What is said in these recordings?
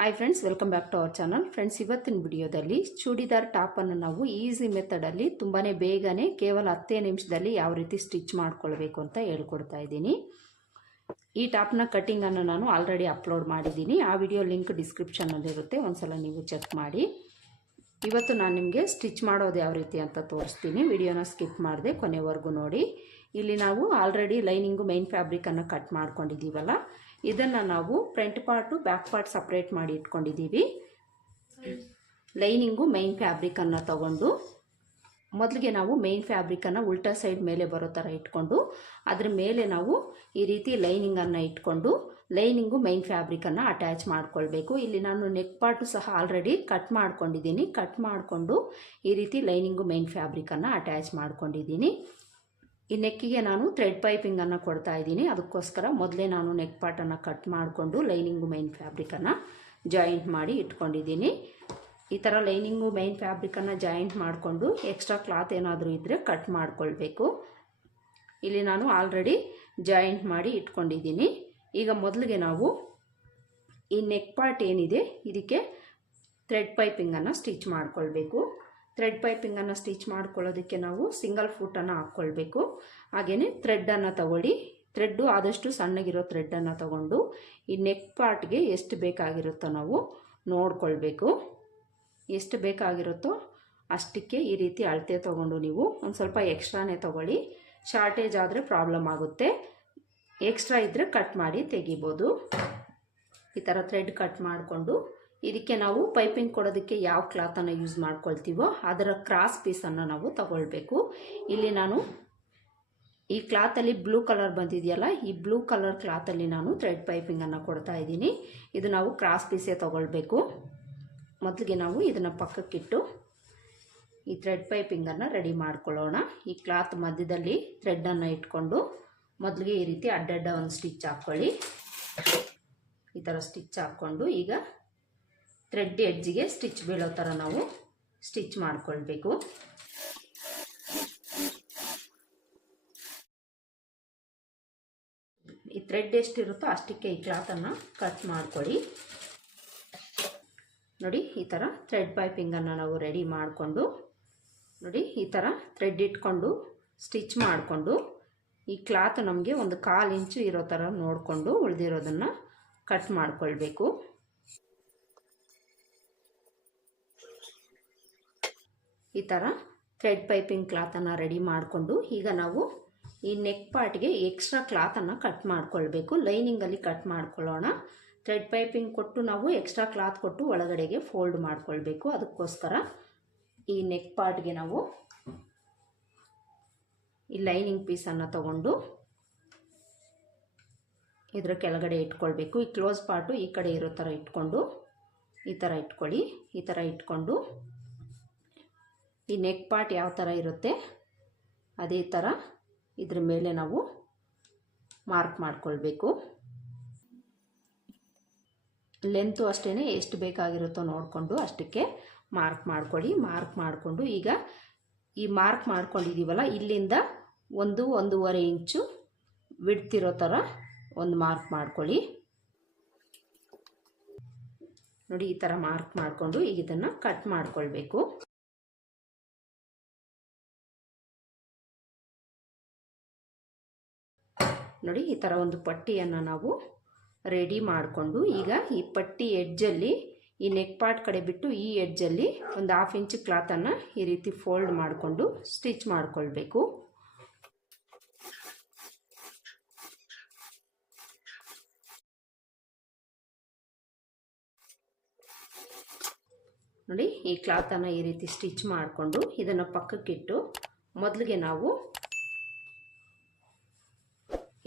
Hi friends welcome back to our channel friends ಇವತ್ತಿನ ವಿಡಿಯೋದಲ್ಲಿ ಚೂಡಿದಾರ್ ಟಾಪನ್ನು ನಾವು ಈಸಿ ಮೆಥಡಲ್ಲಿ ತುಂಬಾ ಬೇಗನೆ ಕೇವಲ ಹತ್ತೇ ನಿಮಿಷದಲ್ಲಿ ಯಾವ ರೀತಿ ಸ್ಟಿಚ್ ಮಾಡ್ಕೊಳ್ಬೇಕು ಅಂತ ಹೇಳ್ಕೊಡ್ತಾ ಇದ್ದೀನಿ. ಈ ಟಾಪ್ನ ಕಟ್ಟಿಂಗನ್ನು ನಾನು ಆಲ್ರೆಡಿ ಅಪ್ಲೋಡ್ ಮಾಡಿದ್ದೀನಿ. ಆ ವಿಡಿಯೋ ಲಿಂಕ್ ಡಿಸ್ಕ್ರಿಪ್ಷನಲ್ಲಿರುತ್ತೆ ಒಂದ್ಸಲ ನೀವು ಚೆಕ್ ಮಾಡಿ. ಇವತ್ತು ನಾನು ನಿಮಗೆ ಸ್ಟಿಚ್ ಮಾಡೋದು ಯಾವ ರೀತಿ ಅಂತ ತೋರಿಸ್ತೀನಿ. ವಿಡಿಯೋನ ಸ್ಕಿಪ್ ಮಾಡಿದೆ ಕೊನೆವರೆಗೂ ನೋಡಿ. ಇಲ್ಲಿ ನಾವು ಆಲ್ರೆಡಿ ಲೈನಿಂಗು ಮೈನ್ ಫ್ಯಾಬ್ರಿಕನ್ನು ಕಟ್ ಮಾಡ್ಕೊಂಡಿದ್ದೀವಲ್ಲ. ಇದನ್ನು ನಾವು front part back part separate ಮಾಡಿ ಇಟ್ಕೊಂಡಿದ್ದೀವಿ. ಲೈನಿಂಗು ಮೈನ್ ಫ್ಯಾಬ್ರಿಕನ್ನು ತಗೊಂಡು, ಮೊದಲಿಗೆ ನಾವು ಮೈನ್ ಫ್ಯಾಬ್ರಿಕನ್ನು ಉಲ್ಟಾ ಸೈಡ್ ಮೇಲೆ ಬರೋ ಥರ ಇಟ್ಕೊಂಡು, ಅದ್ರ ಮೇಲೆ ನಾವು ಈ ರೀತಿ ಲೈನಿಂಗನ್ನು ಇಟ್ಕೊಂಡು ಲೈನಿಂಗು ಮೈನ್ ಫ್ಯಾಬ್ರಿಕನ್ನು ಅಟ್ಯಾಚ್ ಮಾಡ್ಕೊಳ್ಬೇಕು. ಇಲ್ಲಿ ನಾನು ನೆಕ್ ಪಾರ್ಟು ಸಹ ಆಲ್ರೆಡಿ ಕಟ್ ಮಾಡ್ಕೊಂಡಿದ್ದೀನಿ. ಕಟ್ ಮಾಡಿಕೊಂಡು ಈ ರೀತಿ ಲೈನಿಂಗು ಮೈನ್ ಫ್ಯಾಬ್ರಿಕನ್ನು ಅಟ್ಯಾಚ್ ಮಾಡ್ಕೊಂಡಿದ್ದೀನಿ. ಈ ನೆಕ್ಕಿಗೆ ನಾನು ಥ್ರೆಡ್ ಪೈಪಿಂಗನ್ನು ಕೊಡ್ತಾ ಇದ್ದೀನಿ. ಅದಕ್ಕೋಸ್ಕರ ಮೊದಲೇ ನಾನು ನೆಕ್ ಪಾರ್ಟನ್ನು ಕಟ್ ಮಾಡಿಕೊಂಡು ಲೈನಿಂಗು ಮೈನ್ ಫ್ಯಾಬ್ರಿಕನ್ನು ಜಾಯಿಂಟ್ ಮಾಡಿ ಇಟ್ಕೊಂಡಿದ್ದೀನಿ. ಈ ಥರ ಲೈನಿಂಗು ಮೈನ್ ಫ್ಯಾಬ್ರಿಕನ್ನು ಜಾಯಿಂಟ್ ಮಾಡಿಕೊಂಡು ಎಕ್ಸ್ಟ್ರಾ ಕ್ಲಾತ್ ಏನಾದರೂ ಇದ್ದರೆ ಕಟ್ ಮಾಡಿಕೊಳ್ಬೇಕು. ಇಲ್ಲಿ ನಾನು ಆಲ್ರೆಡಿ ಜಾಯಿಂಟ್ ಮಾಡಿ ಇಟ್ಕೊಂಡಿದ್ದೀನಿ. ಈಗ ಮೊದಲಿಗೆ ನಾವು ಈ ನೆಕ್ ಪಾರ್ಟ್ ಏನಿದೆ, ಇದಕ್ಕೆ ಥ್ರೆಡ್ ಪೈಪಿಂಗನ್ನು ಸ್ಟಿಚ್ ಮಾಡ್ಕೊಳ್ಬೇಕು. ಥ್ರೆಡ್ ಪೈಪಿಂಗನ್ನು ಸ್ಟಿಚ್ ಮಾಡ್ಕೊಳ್ಳೋದಕ್ಕೆ ನಾವು ಸಿಂಗಲ್ ಫೂಟನ್ನು ಹಾಕ್ಕೊಳ್ಬೇಕು. ಹಾಗೆಯೇ ಥ್ರೆಡ್ಡನ್ನು ತಗೊಳ್ಳಿ. ಥ್ರೆಡ್ಡು ಆದಷ್ಟು ಸಣ್ಣಗಿರೋ ಥ್ರೆಡ್ಡನ್ನು ತಗೊಂಡು ಈ ನೆಕ್ ಪಾರ್ಟ್ಗೆ ಎಷ್ಟು ಬೇಕಾಗಿರುತ್ತೋ ನಾವು ನೋಡ್ಕೊಳ್ಬೇಕು. ಎಷ್ಟು ಬೇಕಾಗಿರುತ್ತೋ ಅಷ್ಟಕ್ಕೆ ಈ ರೀತಿ ಅಳತೆ ತೊಗೊಂಡು ನೀವು ಒಂದು ಸ್ವಲ್ಪ ಎಕ್ಸ್ಟ್ರಾನೇ ತೊಗೊಳ್ಳಿ. ಶಾರ್ಟೇಜ್ ಆದರೆ ಪ್ರಾಬ್ಲಮ್ ಆಗುತ್ತೆ. ಎಕ್ಸ್ಟ್ರಾ ಇದ್ದರೆ ಕಟ್ ಮಾಡಿ ತೆಗಿಬೋದು. ಈ ಥರ ಥ್ರೆಡ್ ಕಟ್ ಮಾಡಿಕೊಂಡು ಇದಕ್ಕೆ ನಾವು ಪೈಪಿಂಗ್ ಕೊಡೋದಕ್ಕೆ ಯಾವ ಕ್ಲಾತನ್ನು ಯೂಸ್ ಮಾಡ್ಕೊಳ್ತೀವೋ ಅದರ ಕ್ರಾಸ್ ಪೀಸನ್ನು ನಾವು ತಗೊಳ್ಬೇಕು. ಇಲ್ಲಿ ನಾನು ಈ ಕ್ಲಾತಲ್ಲಿ ಬ್ಲೂ ಕಲರ್ ಬಂದಿದೆಯಲ್ಲ, ಈ ಬ್ಲೂ ಕಲರ್ ಕ್ಲಾತಲ್ಲಿ ನಾನು ಥ್ರೆಡ್ ಪೈಪಿಂಗನ್ನು ಕೊಡ್ತಾ ಇದ್ದೀನಿ. ಇದು ನಾವು ಕ್ರಾಸ್ ಪೀಸೇ ತಗೊಳ್ಬೇಕು. ಮೊದಲಿಗೆ ನಾವು ಇದನ್ನು ಪಕ್ಕಕ್ಕಿಟ್ಟು ಈ ಥ್ರೆಡ್ ಪೈಪಿಂಗನ್ನು ರೆಡಿ ಮಾಡ್ಕೊಳ್ಳೋಣ. ಈ ಕ್ಲಾತ್ ಮಧ್ಯದಲ್ಲಿ ಥ್ರೆಡ್ಡನ್ನು ಇಟ್ಕೊಂಡು ಮೊದಲಿಗೆ ಈ ರೀತಿ ಅಡ್ಡಡ್ಡ ಒಂದು ಸ್ಟಿಚ್ ಹಾಕ್ಕೊಳ್ಳಿ. ಈ ಥರ ಸ್ಟಿಚ್ ಹಾಕ್ಕೊಂಡು ಈಗ ಥ್ರೆಡ್ ಎಡ್ಜಿಗೆ ಸ್ಟಿಚ್ ಬೀಳೋ ಥರ ನಾವು ಸ್ಟಿಚ್ ಮಾಡಿಕೊಳ್ಬೇಕು. ಈ ಥ್ರೆಡ್ ಎಷ್ಟಿರುತ್ತೋ ಅಷ್ಟಕ್ಕೆ ಈ ಕ್ಲಾತನ್ನು ಕಟ್ ಮಾಡ್ಕೊಳ್ಳಿ. ನೋಡಿ, ಈ ಥರ ಥ್ರೆಡ್ ಪೈಪಿಂಗನ್ನು ನಾವು ರೆಡಿ ಮಾಡಿಕೊಂಡು, ನೋಡಿ, ಈ ಥರ ಥ್ರೆಡ್ ಇಟ್ಕೊಂಡು ಸ್ಟಿಚ್ ಮಾಡಿಕೊಂಡು, ಈ ಕ್ಲಾತ್ ನಮಗೆ ಒಂದು ಕಾಲು ಇಂಚು ಇರೋ ಥರ ನೋಡಿಕೊಂಡು ಉಳಿದಿರೋದನ್ನು ಕಟ್ ಮಾಡ್ಕೊಳ್ಬೇಕು. ಈ ಥರ ಥ್ರೆಡ್ ಪೈಪಿಂಗ್ ಕ್ಲಾತನ್ನು ರೆಡಿ ಮಾಡಿಕೊಂಡು ಈಗ ನಾವು ಈ ನೆಕ್ ಪಾರ್ಟ್ಗೆ ಎಕ್ಸ್ಟ್ರಾ ಕ್ಲಾತನ್ನು ಕಟ್ ಮಾಡ್ಕೊಳ್ಬೇಕು. ಲೈನಿಂಗಲ್ಲಿ ಕಟ್ ಮಾಡ್ಕೊಳ್ಳೋಣ. ಥ್ರೆಡ್ ಪೈಪಿಂಗ್ ಕೊಟ್ಟು ನಾವು ಎಕ್ಸ್ಟ್ರಾ ಕ್ಲಾತ್ ಕೊಟ್ಟು ಒಳಗಡೆಗೆ ಫೋಲ್ಡ್ ಮಾಡ್ಕೊಳ್ಬೇಕು. ಅದಕ್ಕೋಸ್ಕರ ಈ ನೆಕ್ ಪಾರ್ಟ್ಗೆ ನಾವು ಈ ಲೈನಿಂಗ್ ಪೀಸನ್ನು ತಗೊಂಡು ಇದರ ಕೆಳಗಡೆ ಇಟ್ಕೊಳ್ಬೇಕು. ಈ ಕ್ಲೋಸ್ ಪಾರ್ಟು ಈ ಕಡೆ ಇರೋ ಥರ ಇಟ್ಕೊಂಡು ಈ ಥರ ಇಟ್ಕೊಳ್ಳಿ. ಈ ಥರ ಇಟ್ಕೊಂಡು ಈ ನೆಕ್ ಪಾರ್ಟ್ ಯಾವ ಥರ ಇರುತ್ತೆ, ಅದೇ ಥರ ಇದ್ರ ಮೇಲೆ ನಾವು ಮಾರ್ಕ್ ಮಾಡಿಕೊಳ್ಬೇಕು. ಲೆಂತು ಅಷ್ಟೇ ಎಷ್ಟು ಬೇಕಾಗಿರುತ್ತೋ ನೋಡಿಕೊಂಡು ಅಷ್ಟಕ್ಕೆ ಮಾರ್ಕ್ ಮಾಡ್ಕೊಳ್ಳಿ. ಮಾರ್ಕ್ ಮಾಡಿಕೊಂಡು ಈಗ ಈ ಮಾರ್ಕ್ ಮಾಡ್ಕೊಂಡಿದ್ದೀವಲ್ಲ ಇಲ್ಲಿಂದ ಒಂದು, ಒಂದೂವರೆ ಇಂಚು ಬಿಡ್ತಿರೋ ಥರ ಒಂದು ಮಾರ್ಕ್ ಮಾಡ್ಕೊಳ್ಳಿ. ನೋಡಿ, ಈ ಥರ ಮಾರ್ಕ್ ಮಾಡಿಕೊಂಡು ಈಗ ಇದನ್ನು ಕಟ್ ಮಾಡ್ಕೊಳ್ಬೇಕು. ನೋಡಿ, ಈ ಥರ ಒಂದು ಪಟ್ಟಿಯನ್ನು ನಾವು ರೆಡಿ ಮಾಡಿಕೊಂಡು, ಈಗ ಈ ಪಟ್ಟಿ ಎಡ್ಜಲ್ಲಿ ಈ ನೆಕ್ ಪಾರ್ಟ್ ಕಡೆ ಬಿಟ್ಟು ಈ ಎಡ್ಜಲ್ಲಿ ಒಂದು ಹಾಫ್ ಇಂಚ್ ಕ್ಲಾತನ್ನು ಈ ರೀತಿ ಫೋಲ್ಡ್ ಮಾಡಿಕೊಂಡು ಸ್ಟಿಚ್ ಮಾಡಿಕೊಳ್ಬೇಕು. ನೋಡಿ, ಈ ಕ್ಲಾತನ್ನು ಈ ರೀತಿ ಸ್ಟಿಚ್ ಮಾಡಿಕೊಂಡು, ಇದನ್ನು ಪಕ್ಕಕ್ಕಿಟ್ಟು ಮೊದಲಿಗೆ ನಾವು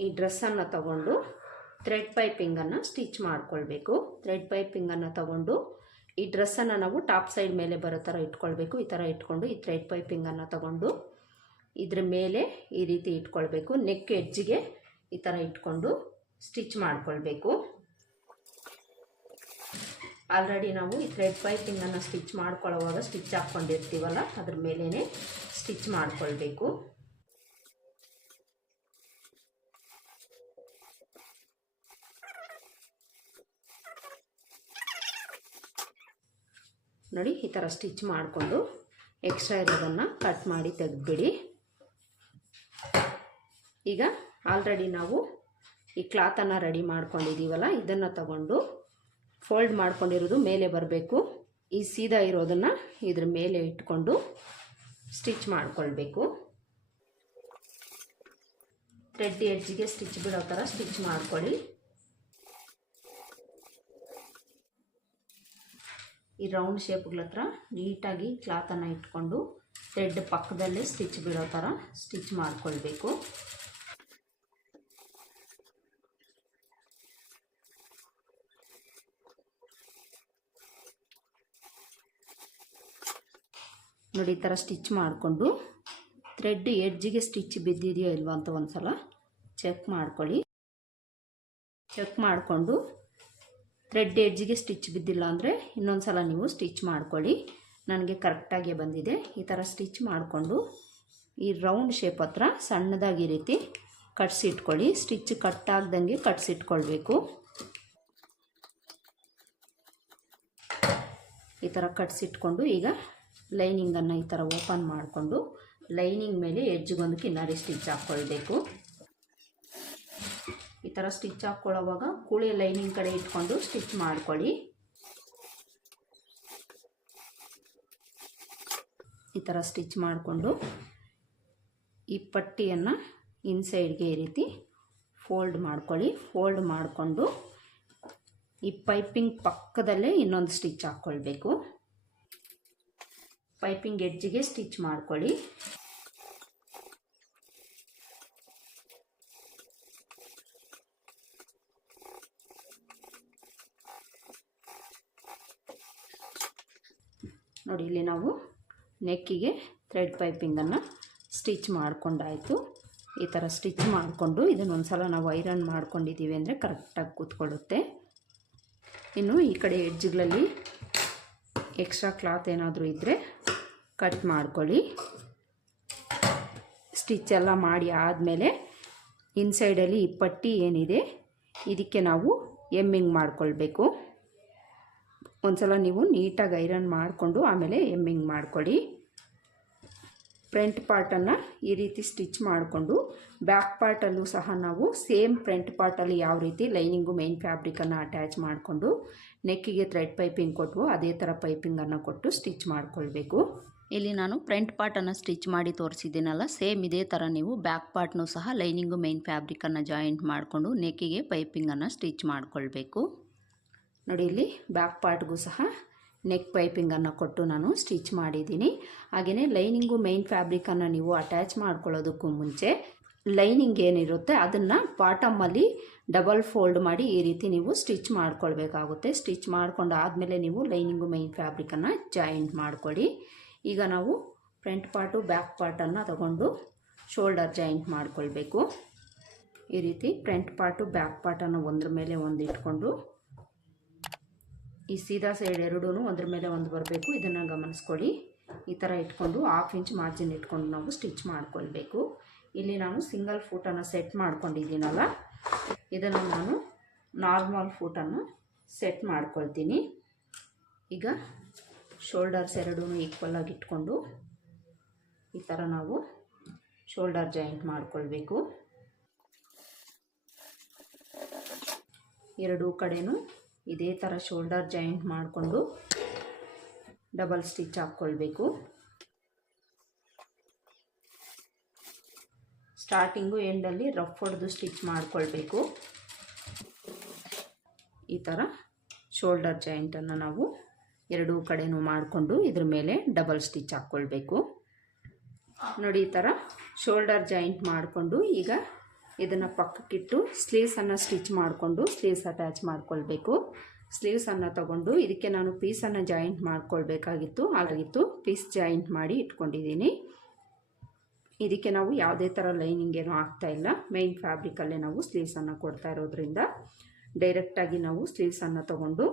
ಈ ಡ್ರೆಸ್ಸನ್ನು ತಗೊಂಡು ಥ್ರೆಡ್ ಪೈಪಿಂಗನ್ನು ಸ್ಟಿಚ್ ಮಾಡ್ಕೊಳ್ಬೇಕು. ಥ್ರೆಡ್ ಪೈಪಿಂಗನ್ನು ತಗೊಂಡು ಈ ಡ್ರೆಸ್ಸನ್ನು ನಾವು ಟಾಪ್ ಸೈಡ್ ಮೇಲೆ ಬರೋ ಥರ ಇಟ್ಕೊಳ್ಬೇಕು. ಈ ಥರ ಇಟ್ಕೊಂಡು ಈ ಥ್ರೆಡ್ ಪೈಪಿಂಗನ್ನು ತಗೊಂಡು ಇದ್ರ ಮೇಲೆ ಈ ರೀತಿ ಇಟ್ಕೊಳ್ಬೇಕು. ನೆಕ್ ಎಡ್ಜಿಗೆ ಈ ಥರ ಇಟ್ಕೊಂಡು ಸ್ಟಿಚ್ ಮಾಡ್ಕೊಳ್ಬೇಕು. ಆಲ್ರೆಡಿ ನಾವು ಈ ಥ್ರೆಡ್ ಪೈಪಿಂಗನ್ನು ಸ್ಟಿಚ್ ಮಾಡ್ಕೊಳ್ಳೋವಾಗ ಸ್ಟಿಚ್ ಹಾಕ್ಕೊಂಡಿರ್ತೀವಲ್ಲ, ಅದ್ರ ಮೇಲೇ ಸ್ಟಿಚ್ ಮಾಡ್ಕೊಳ್ಬೇಕು. ನೋಡಿ, ಈ ಥರ ಸ್ಟಿಚ್ ಮಾಡಿಕೊಂಡು ಎಕ್ಸ್ಟ್ರಾ ಇರೋದನ್ನು ಕಟ್ ಮಾಡಿ ತೆಗೆದುಬಿಡಿ. ಈಗ ಆಲ್ರೆಡಿ ನಾವು ಈ ಕ್ಲಾತನ್ನು ರೆಡಿ ಮಾಡ್ಕೊಂಡಿದ್ದೀವಲ್ಲ ಇದನ್ನು ತಗೊಂಡು ಫೋಲ್ಡ್ ಮಾಡ್ಕೊಂಡಿರೋದು ಮೇಲೆ ಬರಬೇಕು. ಈ ಸೀದಾ ಇರೋದನ್ನು ಇದ್ರ ಮೇಲೆ ಇಟ್ಕೊಂಡು ಸ್ಟಿಚ್ ಮಾಡಿಕೊಳ್ಬೇಕು. ಥ್ರೆಡ್ ಎಡ್ಜಿಗೆ ಸ್ಟಿಚ್ ಬಿಡೋ ಥರ ಸ್ಟಿಚ್ ಮಾಡ್ಕೊಳ್ಳಿ. ಈ ರೌಂಡ್ ಶೇಪ್ಗಳ ಹತ್ರ ನೀಟಾಗಿ ಕ್ಲಾತನ್ನು ಇಟ್ಕೊಂಡು ಥ್ರೆಡ್ ಪಕ್ಕದಲ್ಲೇ ಸ್ಟಿಚ್ ಬಿಡೋ ಥರ ಸ್ಟಿಚ್ ಮಾಡಿಕೊಳ್ಬೇಕು. ನೋಡಿ ಈ ಥರ ಸ್ಟಿಚ್ ಮಾಡಿಕೊಂಡು ಥ್ರೆಡ್ ಎಡ್ಜಿಗೆ ಸ್ಟಿಚ್ ಬಿದ್ದಿದೆಯೋ ಇಲ್ವಾ ಅಂತ ಒಂದು ಸಲ ಚೆಕ್ ಮಾಡ್ಕೊಳ್ಳಿ. ಚೆಕ್ ಮಾಡಿಕೊಂಡು ಥ್ರೆಡ್ ಎಡ್ಜಿಗೆ ಸ್ಟಿಚ್ ಬಿದ್ದಿಲ್ಲ ಅಂದರೆ ಇನ್ನೊಂದು ಸಲ ನೀವು ಸ್ಟಿಚ್ ಮಾಡ್ಕೊಳ್ಳಿ. ನನಗೆ ಕರೆಕ್ಟಾಗಿ ಬಂದಿದೆ. ಈ ಥರ ಸ್ಟಿಚ್ ಮಾಡಿಕೊಂಡು ಈ ರೌಂಡ್ ಶೇಪ್ ಹತ್ರ ಸಣ್ಣದಾಗಿ ರೀತಿ ಕಟ್ಸಿಟ್ಕೊಳ್ಳಿ ಸ್ಟಿಚ್ ಕಟ್ಟಾಗ್ದಂಗೆ ಕಟ್ಸಿಟ್ಕೊಳ್ಬೇಕು ಈ ಥರ ಕಟ್ಸಿಟ್ಕೊಂಡು ಈಗ ಲೈನಿಂಗನ್ನು ಈ ಥರ ಓಪನ್ ಮಾಡಿಕೊಂಡು ಲೈನಿಂಗ್ ಮೇಲೆ ಎಡ್ಜ್ಗೊಂದು ಕಿನ್ನಾರಿ ಸ್ಟಿಚ್ ಹಾಕ್ಕೊಳ್ಬೇಕು. ಈ ಥರ ಸ್ಟಿಚ್ ಹಾಕ್ಕೊಳ್ಳೋವಾಗ ಕೂಳೆ ಲೈನಿಂಗ್ ಕಡೆ ಇಟ್ಕೊಂಡು ಸ್ಟಿಚ್ ಮಾಡ್ಕೊಳ್ಳಿ. ಈ ಥರ ಸ್ಟಿಚ್ ಮಾಡಿಕೊಂಡು ಈ ಪಟ್ಟಿಯನ್ನು ಇನ್ಸೈಡ್ಗೆ ಈ ರೀತಿ ಫೋಲ್ಡ್ ಮಾಡ್ಕೊಳ್ಳಿ. ಫೋಲ್ಡ್ ಮಾಡಿಕೊಂಡು ಈ ಪೈಪಿಂಗ್ ಪಕ್ಕದಲ್ಲೇ ಇನ್ನೊಂದು ಸ್ಟಿಚ್ ಹಾಕ್ಕೊಳ್ಬೇಕು ಪೈಪಿಂಗ್ ಎಡ್ಜಿಗೆ ಸ್ಟಿಚ್ ಮಾಡ್ಕೊಳ್ಳಿ. ನೋಡಿ, ಇಲ್ಲಿ ನಾವು ನೆಕ್ಕಿಗೆ ಥ್ರೆಡ್ ಪೈಪಿಂಗನ್ನು ಸ್ಟಿಚ್ ಮಾಡಿಕೊಂಡಾಯಿತು. ಈ ಥರ ಸ್ಟಿಚ್ ಮಾಡಿಕೊಂಡು ಇದನ್ನೊಂದು ಸಲ ನಾವು ಐರನ್ ಮಾಡ್ಕೊಂಡಿದ್ದೀವಿ ಅಂದರೆ ಕರೆಕ್ಟಾಗಿ ಕೂತ್ಕೊಳ್ಳುತ್ತೆ. ಇನ್ನು ಈ ಕಡೆ ಎಡ್ಜ್ಗಳಲ್ಲಿ ಎಕ್ಸ್ಟ್ರಾ ಕ್ಲಾತ್ ಏನಾದರೂ ಇದ್ದರೆ ಕಟ್ ಮಾಡ್ಕೊಳ್ಳಿ. ಸ್ಟಿಚ್ ಎಲ್ಲ ಮಾಡಿ ಆದಮೇಲೆ ಇನ್ಸೈಡಲ್ಲಿ ಈ ಪಟ್ಟಿ ಏನಿದೆ, ಇದಕ್ಕೆ ನಾವು ಎಮ್ಮಿಂಗ್ ಮಾಡ್ಕೊಳ್ಬೇಕು. ಒಂದ್ಸಲ ನೀವು ನೀಟಾಗಿ ಐರನ್ ಮಾಡಿಕೊಂಡು ಆಮೇಲೆ ಎಮ್ಮಿಂಗ್ ಮಾಡ್ಕೊಳ್ಳಿ. ಫ್ರಂಟ್ ಪಾರ್ಟನ್ನು ಈ ರೀತಿ ಸ್ಟಿಚ್ ಮಾಡಿಕೊಂಡು ಬ್ಯಾಕ್ ಪಾರ್ಟಲ್ಲೂ ಸಹ ನಾವು ಸೇಮ್ ಫ್ರಂಟ್ ಪಾರ್ಟಲ್ಲಿ ಯಾವ ರೀತಿ ಲೈನಿಂಗು ಮೈನ್ ಫ್ಯಾಬ್ರಿಕನ್ನು ಅಟ್ಯಾಚ್ ಮಾಡಿಕೊಂಡು ನೆಕ್ಕಿಗೆ ಥ್ರೆಡ್ ಪೈಪಿಂಗ್ ಕೊಟ್ಟು ಅದೇ ಥರ ಪೈಪಿಂಗನ್ನು ಕೊಟ್ಟು ಸ್ಟಿಚ್ ಮಾಡಿಕೊಳ್ಬೇಕು. ಇಲ್ಲಿ ನಾನು ಫ್ರಂಟ್ ಪಾರ್ಟನ್ನು ಸ್ಟಿಚ್ ಮಾಡಿ ತೋರಿಸಿದ್ದೀನಲ್ಲ, ಸೇಮ್ ಇದೇ ಥರ ನೀವು ಬ್ಯಾಕ್ ಪಾರ್ಟ್ನೂ ಸಹ ಲೈನಿಂಗು ಮೈನ್ ಫ್ಯಾಬ್ರಿಕನ್ನು ಜಾಯಿಂಟ್ ಮಾಡಿಕೊಂಡು ನೆಕ್ಕಿಗೆ ಪೈಪಿಂಗನ್ನು ಸ್ಟಿಚ್ ಮಾಡ್ಕೊಳ್ಬೇಕು. ನೋಡಿ ಇಲ್ಲಿ ಬ್ಯಾಕ್ ಪಾರ್ಟ್ಗೂ ಸಹ ನೆಕ್ ಪೈಪಿಂಗನ್ನು ಕೊಟ್ಟು ನಾನು ಸ್ಟಿಚ್ ಮಾಡಿದ್ದೀನಿ. ಹಾಗೆಯೇ ಲೈನಿಂಗು ಮೈನ್ ಫ್ಯಾಬ್ರಿಕನ್ನು ನೀವು ಅಟ್ಯಾಚ್ ಮಾಡ್ಕೊಳ್ಳೋದಕ್ಕೂ ಮುಂಚೆ ಲೈನಿಂಗ್ ಏನಿರುತ್ತೆ ಅದನ್ನು ಬಾಟಮಲ್ಲಿ ಡಬಲ್ ಫೋಲ್ಡ್ ಮಾಡಿ ಈ ರೀತಿ ನೀವು ಸ್ಟಿಚ್ ಮಾಡ್ಕೊಳ್ಬೇಕಾಗುತ್ತೆ. ಸ್ಟಿಚ್ ಮಾಡ್ಕೊಂಡು ಆದಮೇಲೆ ನೀವು ಲೈನಿಂಗು ಮೈನ್ ಫ್ಯಾಬ್ರಿಕನ್ನು ಜಾಯಿಂಟ್ ಮಾಡ್ಕೊಳ್ಳಿ. ಈಗ ನಾವು ಫ್ರಂಟ್ ಪಾರ್ಟು ಬ್ಯಾಕ್ ಪಾರ್ಟನ್ನು ತಗೊಂಡು ಶೋಲ್ಡರ್ ಜಾಯಿಂಟ್ ಮಾಡ್ಕೊಳ್ಬೇಕು. ಈ ರೀತಿ ಫ್ರಂಟ್ ಪಾರ್ಟು ಬ್ಯಾಕ್ ಪಾರ್ಟನ್ನು ಒಂದ್ರ ಮೇಲೆ ಒಂದು ಇಟ್ಕೊಂಡು ಈ ಸೀದಾ ಸೈಡ್ ಎರಡೂ ಒಂದ್ರ ಮೇಲೆ ಒಂದು ಬರಬೇಕು. ಇದನ್ನು ಗಮನಿಸ್ಕೊಳ್ಳಿ. ಈ ಥರ ಇಟ್ಕೊಂಡು ಹಾಫ್ ಇಂಚ್ ಮಾರ್ಜಿನ್ ಇಟ್ಕೊಂಡು ನಾವು ಸ್ಟಿಚ್ ಮಾಡ್ಕೊಳ್ಬೇಕು. ಇಲ್ಲಿ ನಾನು ಸಿಂಗಲ್ ಫೂಟನ್ನು ಸೆಟ್ ಮಾಡ್ಕೊಂಡಿದ್ದೀನಲ್ಲ? ಇದನ್ನು ನಾನು ನಾರ್ಮಲ್ ಫೂಟನ್ನು ಸೆಟ್ ಮಾಡ್ಕೊಳ್ತೀನಿ. ಈಗ ಶೋಲ್ಡರ್ಸ್ ಎರಡೂ ಈಕ್ವಲಾಗಿ ಇಟ್ಕೊಂಡು ಈ ಥರ ನಾವು ಶೋಲ್ಡರ್ ಜಾಯಿಂಟ್ ಮಾಡ್ಕೊಳ್ಬೇಕು. ಎರಡೂ ಕಡೆನೂ ಇದೇ ಥರ ಶೋಲ್ಡರ್ ಜಾಯಿಂಟ್ ಮಾಡಿಕೊಂಡು ಡಬಲ್ ಸ್ಟಿಚ್ ಹಾಕ್ಕೊಳ್ಬೇಕು. ಸ್ಟಾರ್ಟಿಂಗು ಎಂಡಲ್ಲಿ ರಫ್ ಹೊಡೆದು ಸ್ಟಿಚ್ ಮಾಡಿಕೊಳ್ಬೇಕು. ಈ ಥರ ಶೋಲ್ಡರ್ ಜಾಯಿಂಟನ್ನು ನಾವು ಎರಡೂ ಕಡೆನೂ ಮಾಡಿಕೊಂಡು ಇದ್ರ ಮೇಲೆ ಡಬಲ್ ಸ್ಟಿಚ್ ಹಾಕ್ಕೊಳ್ಬೇಕು. ನೋಡಿ ಈ ಥರ ಶೋಲ್ಡರ್ ಜಾಯಿಂಟ್ ಮಾಡಿಕೊಂಡು ಈಗ ಇದನ್ನು ಪಕ್ಕಕ್ಕಿಟ್ಟು ಸ್ಲೀವ್ಸನ್ನು ಸ್ಟಿಚ್ ಮಾಡಿಕೊಂಡು ಸ್ಲೀವ್ಸ್ ಅಟ್ಯಾಚ್ ಮಾಡ್ಕೊಳ್ಬೇಕು. ಸ್ಲೀವ್ಸನ್ನು ತಗೊಂಡು ಇದಕ್ಕೆ ನಾನು ಪೀಸನ್ನು ಜಾಯಿಂಟ್ ಮಾಡ್ಕೊಳ್ಬೇಕಾಗಿತ್ತು. ಹಾಗಾಗಿತ್ತು ಪೀಸ್ ಜಾಯಿಂಟ್ ಮಾಡಿ ಇಟ್ಕೊಂಡಿದ್ದೀನಿ. ಇದಕ್ಕೆ ನಾವು ಯಾವುದೇ ಥರ ಲೈನಿಂಗ್ ಏನೂ ಇಲ್ಲ. ಮೈನ್ ಫ್ಯಾಬ್ರಿಕಲ್ಲೇ ನಾವು ಸ್ಲೀವ್ಸನ್ನು ಕೊಡ್ತಾ ಇರೋದ್ರಿಂದ ಡೈರೆಕ್ಟಾಗಿ ನಾವು ಸ್ಲೀವ್ಸನ್ನು ತಗೊಂಡು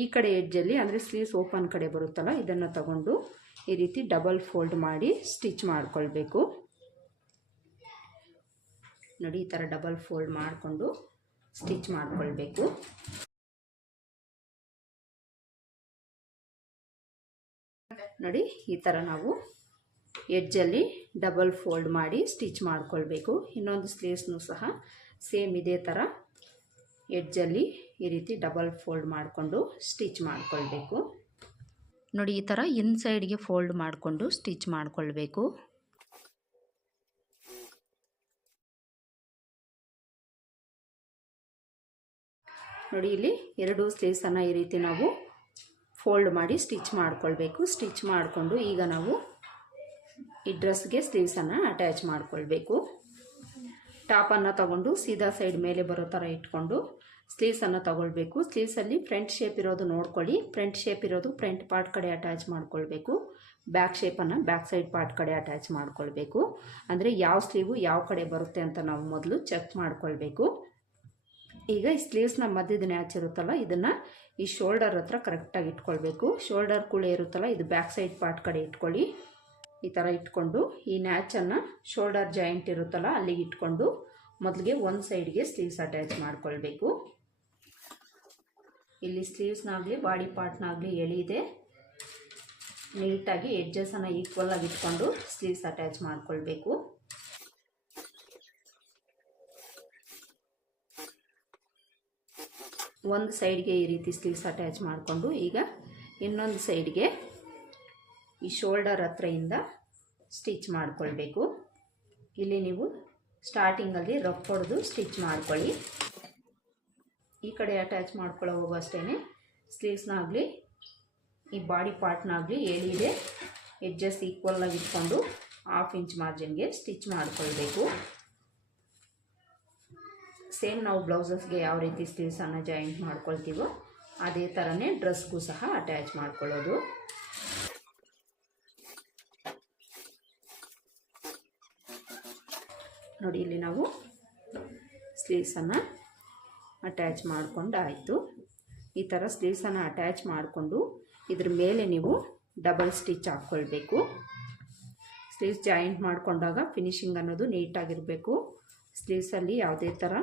ಈ ಕಡೆ ಎಡ್ಜಲ್ಲಿ ಅಂದರೆ ಸ್ಲೀವ್ಸ್ ಓಪನ್ ಕಡೆ ಬರುತ್ತಲ್ಲ, ಇದನ್ನು ತಗೊಂಡು ಈ ರೀತಿ ಡಬಲ್ ಫೋಲ್ಡ್ ಮಾಡಿ ಸ್ಟಿಚ್ ಮಾಡ್ಕೊಳ್ಬೇಕು. ನೋಡಿ, ಈ ಥರ ಡಬಲ್ ಫೋಲ್ಡ್ ಮಾಡಿಕೊಂಡು ಸ್ಟಿಚ್ ಮಾಡಿಕೊಳ್ಬೇಕು. ನೋಡಿ, ಈ ಥರ ನಾವು ಎಡ್ಜಲ್ಲಿ ಡಬಲ್ ಫೋಲ್ಡ್ ಮಾಡಿ ಸ್ಟಿಚ್ ಮಾಡಿಕೊಳ್ಬೇಕು. ಇನ್ನೊಂದು ಸ್ಲೀವ್ಸ್ನೂ ಸಹ ಸೇಮ್ ಇದೇ ಥರ ಎಡ್ಜಲ್ಲಿ ಈ ರೀತಿ ಡಬಲ್ ಫೋಲ್ಡ್ ಮಾಡಿಕೊಂಡು ಸ್ಟಿಚ್ ಮಾಡಿಕೊಳ್ಬೇಕು. ನೋಡಿ, ಈ ಥರ ಇನ್ಸೈಡ್ಗೆ ಫೋಲ್ಡ್ ಮಾಡಿಕೊಂಡು ಸ್ಟಿಚ್ ಮಾಡ್ಕೊಳ್ಬೇಕು. ನೋಡಿ ಇಲ್ಲಿ ಎರಡು ಸ್ಲೀವ್ಸನ್ನು ಈ ರೀತಿ ನಾವು ಫೋಲ್ಡ್ ಮಾಡಿ ಸ್ಟಿಚ್ ಮಾಡಿಕೊಳ್ಬೇಕು. ಸ್ಟಿಚ್ ಮಾಡಿಕೊಂಡು ಈಗ ನಾವು ಈ ಡ್ರೆಸ್ಗೆ ಸ್ಲೀವ್ಸನ್ನು ಅಟ್ಯಾಚ್ ಮಾಡಿಕೊಳ್ಬೇಕು. ಟಾಪನ್ನು ತಗೊಂಡು ಸೀದಾ ಸೈಡ್ ಮೇಲೆ ಬರೋ ಥರ ಇಟ್ಕೊಂಡು ಸ್ಲೀವ್ಸನ್ನು ತಗೊಳ್ಬೇಕು. ಸ್ಲೀವ್ಸಲ್ಲಿ ಫ್ರಂಟ್ ಶೇಪ್ ಇರೋದು ನೋಡ್ಕೊಳ್ಳಿ. ಫ್ರಂಟ್ ಶೇಪ್ ಇರೋದು ಫ್ರಂಟ್ ಪಾರ್ಟ್ ಕಡೆ ಅಟ್ಯಾಚ್ ಮಾಡ್ಕೊಳ್ಬೇಕು. ಬ್ಯಾಕ್ ಶೇಪನ್ನು ಬ್ಯಾಕ್ ಸೈಡ್ ಪಾರ್ಟ್ ಕಡೆ ಅಟ್ಯಾಚ್ ಮಾಡ್ಕೊಳ್ಬೇಕು. ಅಂದರೆ ಯಾವ ಸ್ಲೀವು ಯಾವ ಕಡೆ ಬರುತ್ತೆ ಅಂತ ನಾವು ಮೊದಲು ಚೆಕ್ ಮಾಡ್ಕೊಳ್ಬೇಕು. ಈಗ ಈ ಸ್ಲೀವ್ಸ್ನ ಮಧ್ಯದ ನ್ಯಾಚ್ ಇರುತ್ತಲ್ಲ ಇದನ್ನು ಈ ಶೋಲ್ಡರ್ ಹತ್ರ ಕರೆಕ್ಟಾಗಿ ಇಟ್ಕೊಳ್ಬೇಕು. ಶೋಲ್ಡರ್ ಕುಳೆ ಇರುತ್ತಲ್ಲ, ಇದು ಬ್ಯಾಕ್ ಸೈಡ್ ಪಾರ್ಟ್ ಕಡೆ ಇಟ್ಕೊಳ್ಳಿ. ಈ ಥರ ಇಟ್ಕೊಂಡು, ಈ ನ್ಯಾಚನ್ನು ಶೋಲ್ಡರ್ ಜಾಯಿಂಟ್ ಇರುತ್ತಲ್ಲ, ಅಲ್ಲಿಗೆ ಇಟ್ಕೊಂಡು ಮೊದಲಿಗೆ ಒಂದು ಸೈಡ್ಗೆ ಸ್ಲೀವ್ಸ್ ಅಟ್ಯಾಚ್ ಮಾಡ್ಕೊಳ್ಬೇಕು. ಇಲ್ಲಿ ಸ್ಲೀವ್ಸ್ನಾಗಲಿ ಬಾಡಿ ಪಾರ್ಟ್ನಾಗಲಿ ಎಳಿದೆ. ನೀಟಾಗಿ ಎಡ್ಜಸನ್ನು ಈಕ್ವಲ್ ಆಗಿ ಇಟ್ಕೊಂಡು ಸ್ಲೀವ್ಸ್ ಅಟ್ಯಾಚ್ ಮಾಡ್ಕೊಳ್ಬೇಕು. ಒಂದು ಸೈಡ್ಗೆ ಈ ರೀತಿ ಸ್ಲೀವ್ಸ್ ಅಟ್ಯಾಚ್ ಮಾಡಿಕೊಂಡು ಈಗ ಇನ್ನೊಂದು ಸೈಡ್ಗೆ ಈ ಶೋಲ್ಡರ್ ಹತ್ರದಿಂದ ಸ್ಟಿಚ್ ಮಾಡಿಕೊಳ್ಬೇಕು. ಇಲ್ಲಿ ನೀವು ಸ್ಟಾರ್ಟಿಂಗಲ್ಲಿ ರಫ್ ಹೊಡೆದು ಸ್ಟಿಚ್ ಮಾಡ್ಕೊಳ್ಳಿ. ಈ ಕಡೆ ಅಟ್ಯಾಚ್ ಮಾಡ್ಕೊಳ್ಳೋ ಅಷ್ಟೇ ಸ್ಲೀವ್ಸ್ನಾಗಲಿ ಈ ಬಾಡಿ ಪಾರ್ಟ್ನಾಗಲಿ ಎಳಿದೆ. ಎಡ್ಜಸ್ ಈಕ್ವಲಾಗಿ ಇಟ್ಕೊಂಡು ಹಾಫ್ ಇಂಚ್ ಮಾರ್ಜಿನ್ಗೆ ಸ್ಟಿಚ್ ಮಾಡ್ಕೊಳ್ಬೇಕು. ಸೇಮ್ ನಾವು ಬ್ಲೌಸಸ್ಗೆ ಯಾವ ರೀತಿ ಸ್ಲೀವ್ಸನ್ನು ಜಾಯಿಂಟ್ ಮಾಡ್ಕೊಳ್ತೀವೋ ಅದೇ ಥರನೇ ಡ್ರೆಸ್ಗೂ ಸಹ ಅಟ್ಯಾಚ್ ಮಾಡ್ಕೊಳ್ಳೋದು. ನೋಡಿ, ಇಲ್ಲಿ ನಾವು ಸ್ಲೀವ್ಸನ್ನು ಅಟ್ಯಾಚ್ ಮಾಡಿಕೊಂಡಾಯಿತು ಈ ಥರ ಸ್ಲೀವ್ಸನ್ನು ಅಟ್ಯಾಚ್ ಮಾಡಿಕೊಂಡು ಇದ್ರ ಮೇಲೆ ನೀವು ಡಬಲ್ ಸ್ಟಿಚ್ ಹಾಕ್ಕೊಳ್ಬೇಕು ಸ್ಲೀವ್ಸ್ ಜಾಯಿಂಟ್ ಮಾಡಿಕೊಂಡಾಗ ಫಿನಿಶಿಂಗ್ ಅನ್ನೋದು ನೀಟಾಗಿರಬೇಕು ಸ್ಲೀವ್ಸಲ್ಲಿ ಯಾವುದೇ ಥರ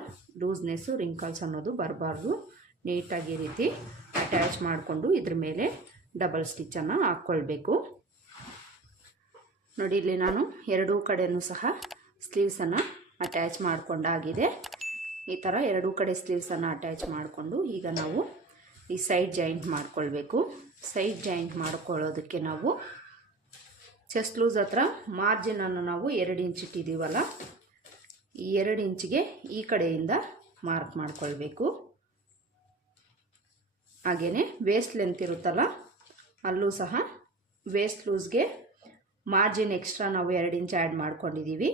ಲೂಸ್ನೆಸ್ಸು, ರಿಂಕಲ್ಸ್ ಅನ್ನೋದು ಬರಬಾರ್ದು. ನೀಟಾಗಿ ರೀತಿ ಅಟ್ಯಾಚ್ ಮಾಡಿಕೊಂಡು ಇದ್ರ ಮೇಲೆ ಡಬಲ್ ಸ್ಟಿಚ್ಚನ್ನು ಹಾಕ್ಕೊಳ್ಬೇಕು. ನೋಡಿ, ಇಲ್ಲಿ ನಾನು ಎರಡೂ ಕಡೆಯೂ ಸಹ ಸ್ಲೀವ್ಸನ್ನು ಅಟ್ಯಾಚ್ ಮಾಡಿಕೊಂಡಾಗಿದೆ ಈ ಥರ ಎರಡೂ ಕಡೆ ಸ್ಲೀವ್ಸನ್ನು ಅಟ್ಯಾಚ್ ಮಾಡಿಕೊಂಡು ಈಗ ನಾವು ಈ ಸೈಡ್ ಜಾಯಿಂಟ್ ಮಾಡ್ಕೊಳ್ಬೇಕು. ಸೈಡ್ ಜಾಯಿಂಟ್ ಮಾಡ್ಕೊಳ್ಳೋದಕ್ಕೆ ನಾವು ಚೆಸ್ಟ್ ಲೂಸ್ ಹತ್ರ ಮಾರ್ಜಿನನ್ನು ನಾವು ಎರಡು ಇಂಚ್ ಇಟ್ಟಿದ್ದೀವಲ್ಲ ಈ ಎರಡು ಇಂಚಿಗೆ ಈ ಕಡೆಯಿಂದ ಮಾರ್ಕ್ ಮಾಡಿಕೊಳ್ಬೇಕು. ಹಾಗೆಯೇ ವೇಸ್ಟ್ ಲೆಂತ್ ಇರುತ್ತಲ್ಲ, ಅಲ್ಲೂ ಸಹ ವೇಸ್ಟ್ ಲೂಸ್ಗೆ ಮಾರ್ಜಿನ್ ಎಕ್ಸ್ಟ್ರಾ ನಾವು ಎರಡು ಇಂಚ್ ಆ್ಯಡ್ ಮಾಡ್ಕೊಂಡಿದ್ದೀವಿ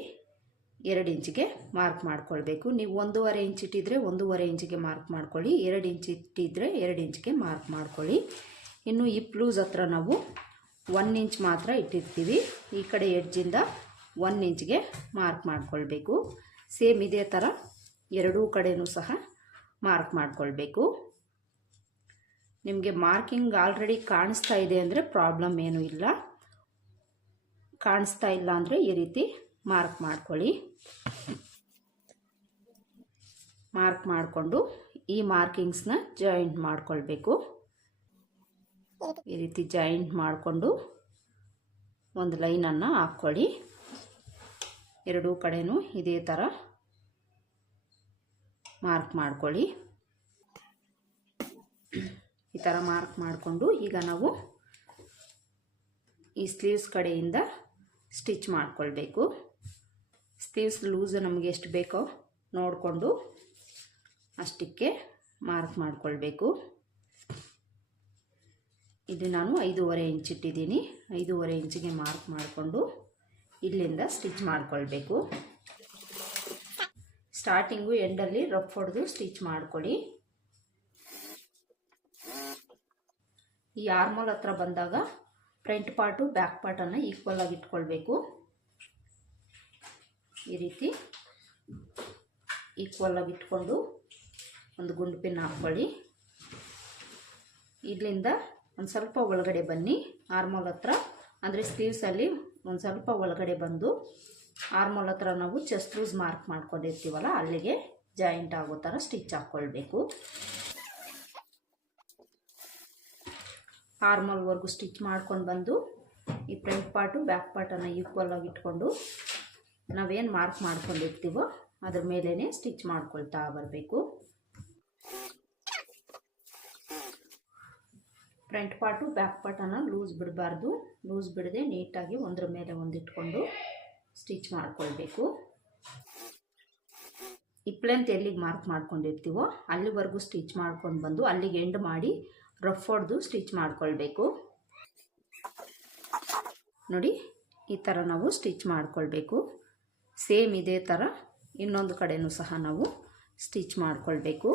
ಎರಡು ಇಂಚಿಗೆ ಮಾರ್ಕ್ ಮಾಡ್ಕೊಳ್ಬೇಕು. ನೀವು ಒಂದೂವರೆ ಇಂಚ್ ಇಟ್ಟಿದ್ರೆ ಒಂದೂವರೆ ಇಂಚಿಗೆ ಮಾರ್ಕ್ ಮಾಡ್ಕೊಳ್ಳಿ, ಎರಡು ಇಂಚ್ ಇಟ್ಟಿದ್ರೆ ಎರಡು ಇಂಚಿಗೆ ಮಾರ್ಕ್ ಮಾಡ್ಕೊಳ್ಳಿ. ಇನ್ನು ಈ ಪ್ಲೂಸ್ ಹತ್ರ ನಾವು ಒನ್ ಇಂಚ್ ಮಾತ್ರ ಇಟ್ಟಿರ್ತೀವಿ. ಈ ಕಡೆ ಎಡ್ಜಿಂದ ಒನ್ ಇಂಚ್ಗೆ ಮಾರ್ಕ್ ಮಾಡ್ಕೊಳ್ಬೇಕು. ಸೇಮ್ ಇದೇ ಥರ ಎರಡೂ ಕಡೆಯೂ ಸಹ ಮಾರ್ಕ್ ಮಾಡಿಕೊಳ್ಬೇಕು. ನಿಮಗೆ ಮಾರ್ಕಿಂಗ್ ಆಲ್ರೆಡಿ ಕಾಣಿಸ್ತಾ ಇದೆ ಅಂದರೆ ಪ್ರಾಬ್ಲಮ್ ಏನೂ ಇಲ್ಲ. ಕಾಣಿಸ್ತಾ ಇಲ್ಲ ಅಂದರೆ ಈ ರೀತಿ ಮಾರ್ಕ್ ಮಾಡ್ಕೊಳ್ಳಿ. ಮಾರ್ಕ್ ಮಾಡಿಕೊಂಡು ಈ ಮಾರ್ಕಿಂಗ್ಸ್ನ ಜಾಯಿಂಟ್ ಮಾಡಿಕೊಳ್ಬೇಕು. ಈ ರೀತಿ ಜಾಯಿಂಟ್ ಮಾಡಿಕೊಂಡು ಒಂದು ಲೈನನ್ನು ಹಾಕ್ಕೊಳ್ಳಿ. ಎರಡೂ ಕಡೆಯೂ ಇದೇ ಥರ ಮಾರ್ಕ್ ಮಾಡ್ಕೊಳ್ಳಿ. ಈ ಥರ ಮಾರ್ಕ್ ಮಾಡಿಕೊಂಡು ಈಗ ನಾವು ಈ ಸ್ಲೀವ್ಸ್ ಕಡೆಯಿಂದ ಸ್ಟಿಚ್ ಮಾಡಿಕೊಳ್ಬೇಕು. ಸ್ಲೀವ್ಸ್ ಲೂಸ್ ನಮಗೆ ಎಷ್ಟು ಬೇಕೋ ನೋಡಿಕೊಂಡು ಅಷ್ಟಕ್ಕೆ ಮಾರ್ಕ್ ಮಾಡಿಕೊಳ್ಬೇಕು. ಇದು ನಾನು ಐದೂವರೆ ಇಂಚ್ ಇಟ್ಟಿದ್ದೀನಿ. ಐದೂವರೆ ಇಂಚಿಗೆ ಮಾರ್ಕ್ ಮಾಡಿಕೊಂಡು ಇಲ್ಲಿಂದ ಸ್ಟಿಚ್ ಮಾಡಿಕೊಳ್ಬೇಕು. ಸ್ಟಾರ್ಟಿಂಗು ಎಂಡಲ್ಲಿ ರಫ್ ಹೊಡೆದು ಸ್ಟಿಚ್ ಮಾಡ್ಕೊಳ್ಳಿ. ಈ ಆರ್ಮೋಲ್ ಹತ್ರ ಬಂದಾಗ ಫ್ರಂಟ್ ಪಾರ್ಟು ಬ್ಯಾಕ್ ಪಾರ್ಟನ್ನು ಈಕ್ವಲ್ ಆಗಿ ಇಟ್ಕೊಳ್ಬೇಕು. ಈ ರೀತಿ ಈಕ್ವಲ್ ಆಗಿ ಇಟ್ಕೊಂಡು ಒಂದು ಗುಂಡು ಪಿನ್ ಹಾಕ್ಕೊಳ್ಳಿ. ಇಲ್ಲಿಂದ ಒಂದು ಸ್ವಲ್ಪ ಒಳಗಡೆ ಬನ್ನಿ. ಆರ್ಮೋಲ್ ಹತ್ರ, ಅಂದರೆ ಸ್ಲೀವ್ಸಲ್ಲಿ ಒಂದು ಸ್ವಲ್ಪ ಒಳಗಡೆ ಬಂದು ಆರ್ಮೋಲ್ ಹತ್ರ ನಾವು ಚೆಸ್ಟ್ ಲೂಸ್ ಮಾರ್ಕ್ ಮಾಡ್ಕೊಂಡಿರ್ತೀವಲ್ಲ, ಅಲ್ಲಿಗೆ ಜಾಯಿಂಟ್ ಆಗೋ ಥರ ಸ್ಟಿಚ್ ಹಾಕ್ಕೊಳ್ಬೇಕು ಆರ್ಮೋಲ್ವರೆಗೂ ಸ್ಟಿಚ್ ಮಾಡ್ಕೊಂಡು ಬಂದು, ಈ ಫ್ರಂಟ್ ಪಾರ್ಟು ಬ್ಯಾಕ್ ಪಾರ್ಟನ್ನು ಈಕ್ವಲ್ ಆಗಿ ಇಟ್ಕೊಂಡು, ನಾವೇನು ಮಾರ್ಕ್ ಮಾಡ್ಕೊಂಡಿರ್ತೀವೋ, ಅದ್ರ ಮೇಲೇ ಸ್ಟಿಚ್ ಮಾಡ್ಕೊಳ್ತಾ ಬರಬೇಕು. ಫ್ರಂಟ್ ಪಾರ್ಟು ಬ್ಯಾಕ್ ಪಾರ್ಟನ್ನು ಲೂಸ್ ಬಿಡಬಾರ್ದು. ಲೂಸ್ ಬಿಡದೆ ನೀಟಾಗಿ ಒಂದ್ರ ಮೇಲೆ ಒಂದು ಇಟ್ಕೊಂಡು ಸ್ಟಿಚ್ ಮಾಡ್ಕೊಳ್ಬೇಕು. ಇಪ್ಲೆಂತ್ ಎಲ್ಲಿಗೆ ಮಾರ್ಕ್ ಮಾಡ್ಕೊಂಡಿರ್ತೀವೋ ಅಲ್ಲಿವರೆಗೂ ಸ್ಟಿಚ್ ಮಾಡ್ಕೊಂಡು ಬಂದು ಅಲ್ಲಿಗೆ ಎಂಡ್ ಮಾಡಿ ರಫ್ ಹೊಡೆದು ಸ್ಟಿಚ್ ಮಾಡ್ಕೊಳ್ಬೇಕು. ನೋಡಿ, ಈ ಥರ ನಾವು ಸ್ಟಿಚ್ ಮಾಡ್ಕೊಳ್ಬೇಕು. ಸೇಮ್ ಇದೇ ಥರ ಇನ್ನೊಂದು ಕಡೆಯೂ ಸಹ ನಾವು ಸ್ಟಿಚ್ ಮಾಡ್ಕೊಳ್ಬೇಕು.